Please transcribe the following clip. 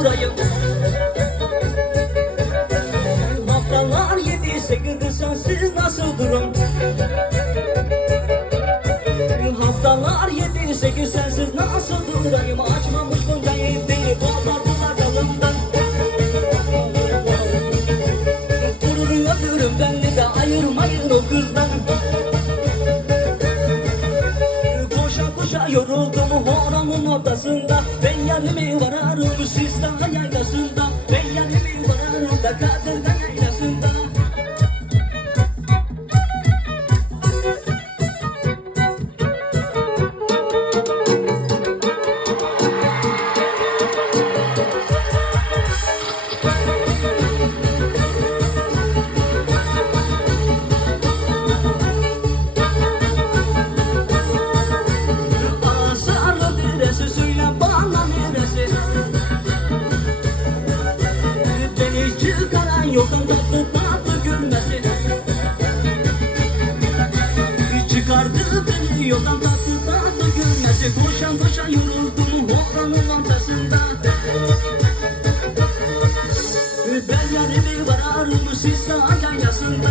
durayım Haftalar yedi sekiz sensiz nasıl durum Haftalar yedi sekiz sensiz nasıl durayım? Açmamış goncayı beni kopardılar dalımdan Gurur öpürüm beni de ayırmayın o kızdan. Koşa koşa yoruldum horonun ortasında Ben yerimi vararım sistan yaylasında Ben yerimi vararım da kadırdan Beni yoldan tatlı tatlı gülmesi Koşan koşan yoruldum horanın ortasında Ben yarimi vararım sistan yaylasında